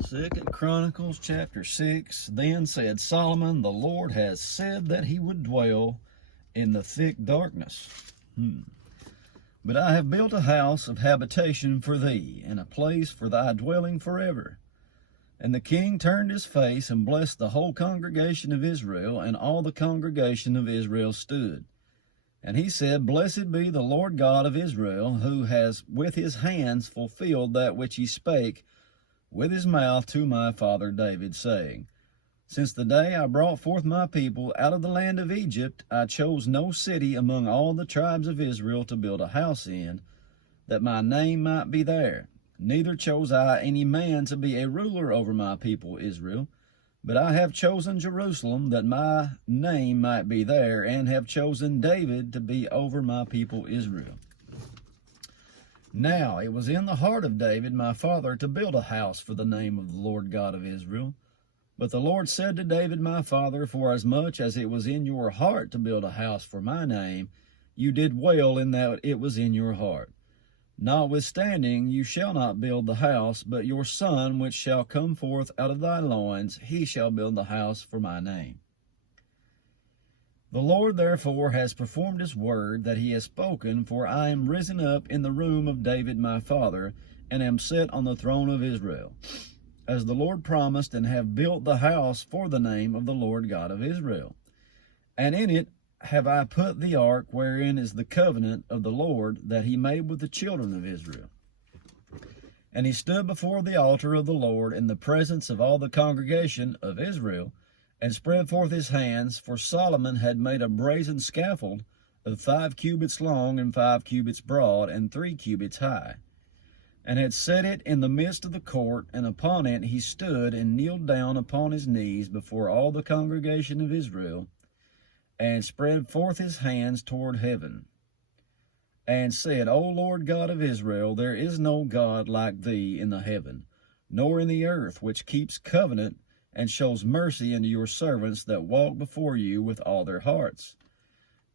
Second Chronicles chapter 6. Then said Solomon, the Lord has said that he would dwell in the thick darkness. But I have built a house of habitation for thee, and a place for thy dwelling forever. And the king turned his face and blessed the whole congregation of Israel, and all the congregation of Israel stood. And he said, Blessed be the Lord God of Israel, who has with his hands fulfilled that which he spake with his mouth to my father David, saying, Since the day I brought forth my people out of the land of Egypt, I chose no city among all the tribes of Israel to build a house in, that my name might be there. Neither chose I any man to be a ruler over my people Israel, but I have chosen Jerusalem, that my name might be there, and have chosen David to be over my people Israel. Now it was in the heart of David my father to build a house for the name of the Lord God of Israel. But the Lord said to David my father, Forasmuch as it was in your heart to build a house for my name, you did well in that it was in your heart. Notwithstanding, you shall not build the house, but your son which shall come forth out of thy loins, he shall build the house for my name. The Lord therefore has performed his word that he has spoken, for I am risen up in the room of David my father, and am set on the throne of Israel, as the Lord promised, and have built the house for the name of the Lord God of Israel. And in it have I put the ark, wherein is the covenant of the Lord that he made with the children of Israel. And he stood before the altar of the Lord in the presence of all the congregation of Israel, and spread forth his hands, for Solomon had made a brazen scaffold of 5 cubits long and 5 cubits broad and 3 cubits high, and had set it in the midst of the court, and upon it he stood and kneeled down upon his knees before all the congregation of Israel, and spread forth his hands toward heaven, and said, O Lord God of Israel, there is no God like thee in the heaven, nor in the earth, which keeps covenant and shows mercy unto your servants that walk before you with all their hearts.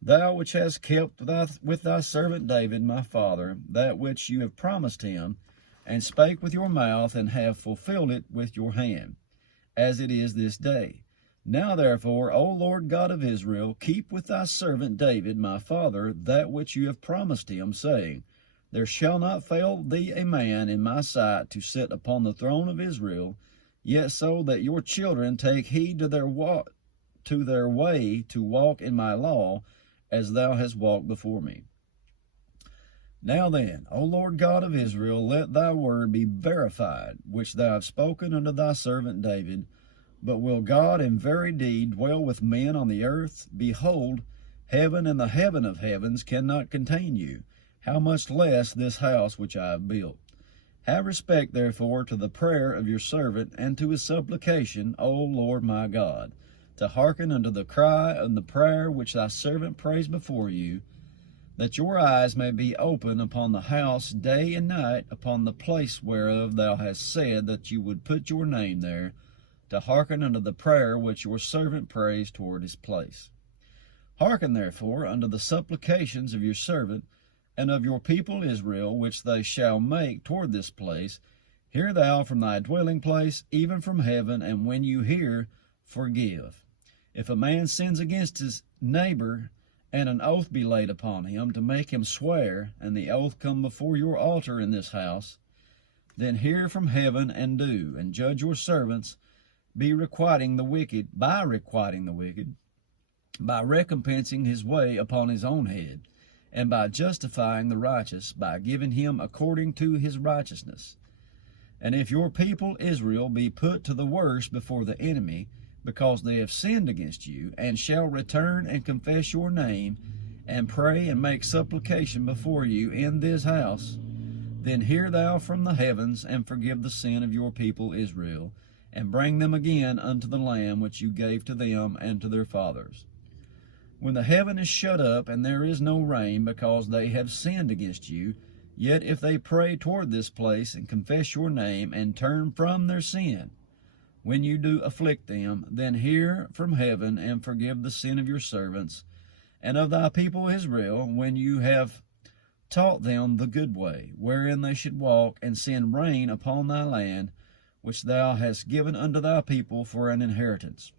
Thou which hast kept with thy servant David my father that which you have promised him, and spake with your mouth, and have fulfilled it with your hand, as it is this day. Now therefore, O Lord God of Israel, keep with thy servant David my father that which you have promised him, saying, There shall not fail thee a man in my sight to sit upon the throne of Israel, yet so that your children take heed to their way to walk in my law, as thou hast walked before me. Now then, O Lord God of Israel, let thy word be verified, which thou hast spoken unto thy servant David. But will God in very deed dwell with men on the earth? Behold, heaven and the heaven of heavens cannot contain you, how much less this house which I have built. Have respect, therefore, to the prayer of your servant, and to his supplication, O Lord my God, to hearken unto the cry and the prayer which thy servant prays before you, that your eyes may be open upon the house day and night, upon the place whereof thou hast said that you would put your name there, to hearken unto the prayer which your servant prays toward his place. Hearken, therefore, unto the supplications of your servant, and of your people Israel, which they shall make toward this place. Hear thou from thy dwelling place, even from heaven, and when you hear, forgive. If a man sins against his neighbor, and an oath be laid upon him to make him swear, and the oath come before your altar in this house, then hear from heaven and do, and judge your servants, by requiting the wicked, by recompensing his way upon his own head, and by justifying the righteous, by giving him according to his righteousness. And if your people Israel be put to the worse before the enemy, because they have sinned against you, and shall return and confess your name, and pray and make supplication before you in this house, then hear thou from the heavens, and forgive the sin of your people Israel, and bring them again unto the land which you gave to them and to their fathers. When the heaven is shut up, and there is no rain, because they have sinned against you, yet if they pray toward this place, and confess your name, and turn from their sin, when you do afflict them, then hear from heaven, and forgive the sin of your servants, and of thy people Israel, when you have taught them the good way, wherein they should walk, and send rain upon thy land, which thou hast given unto thy people for an inheritance.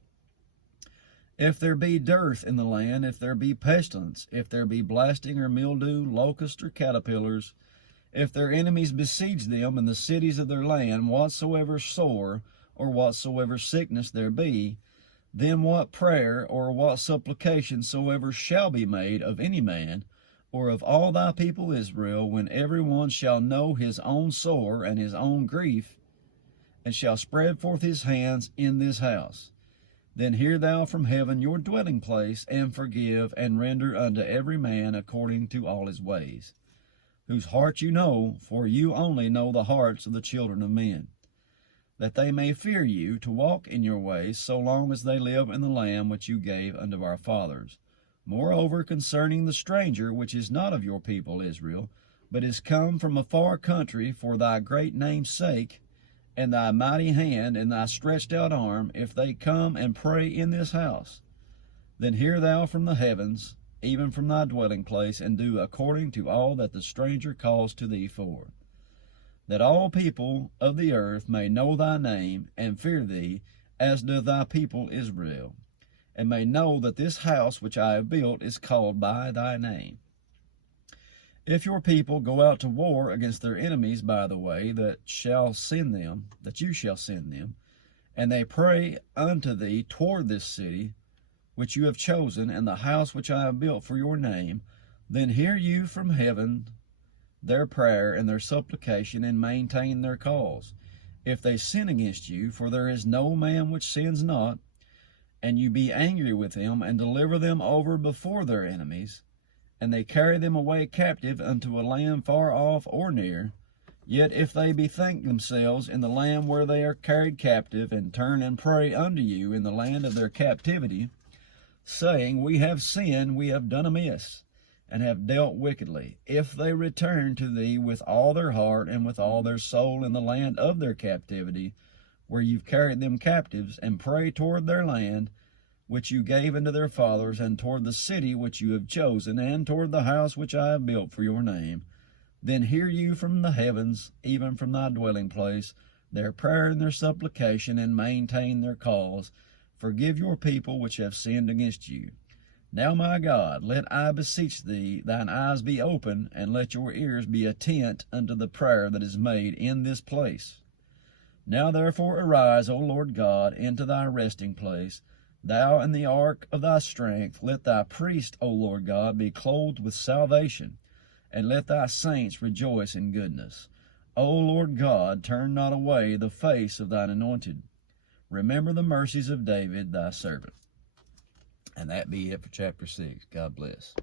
If there be dearth in the land, if there be pestilence, if there be blasting or mildew, locusts or caterpillars, if their enemies besiege them in the cities of their land, whatsoever sore or whatsoever sickness there be, then what prayer or what supplication soever shall be made of any man, or of all thy people Israel, when every one shall know his own sore and his own grief, and shall spread forth his hands in this house, then hear thou from heaven your dwelling place, and forgive, and render unto every man according to all his ways, whose heart you know, for you only know the hearts of the children of men, that they may fear you to walk in your ways so long as they live in the land which you gave unto our fathers. Moreover, concerning the stranger which is not of your people Israel, but is come from a far country for thy great name's sake, and thy mighty hand and thy stretched out arm, if they come and pray in this house, then hear thou from the heavens, even from thy dwelling place, and do according to all that the stranger calls to thee for, that all people of the earth may know thy name and fear thee, as doth thy people Israel, and may know that this house which I have built is called by thy name. If your people go out to war against their enemies by the way that you shall send them, and they pray unto thee toward this city which you have chosen, and the house which I have built for your name, then hear you from heaven their prayer and their supplication, and maintain their cause. If they sin against you, for there is no man which sins not, and you be angry with them, and deliver them over before their enemies, and they carry them away captive unto a land far off or near, yet if they bethink themselves in the land where they are carried captive, and turn and pray unto you in the land of their captivity, saying, We have sinned, we have done amiss, and have dealt wickedly, if they return to thee with all their heart and with all their soul in the land of their captivity, where you've carried them captives, and pray toward their land, which you gave unto their fathers, and toward the city which you have chosen, and toward the house which I have built for your name, then hear you from the heavens, even from thy dwelling place, their prayer and their supplication, and maintain their cause. Forgive your people which have sinned against you. Now, my God, let I beseech thee, thine eyes be open, and let your ears be attent unto the prayer that is made in this place. Now therefore arise, O Lord God, into thy resting place, thou in the ark of thy strength. Let thy priest, O Lord God, be clothed with salvation, and let thy saints rejoice in goodness. O Lord God, turn not away the face of thine anointed. Remember the mercies of David, thy servant. And that be it for chapter 6. God bless.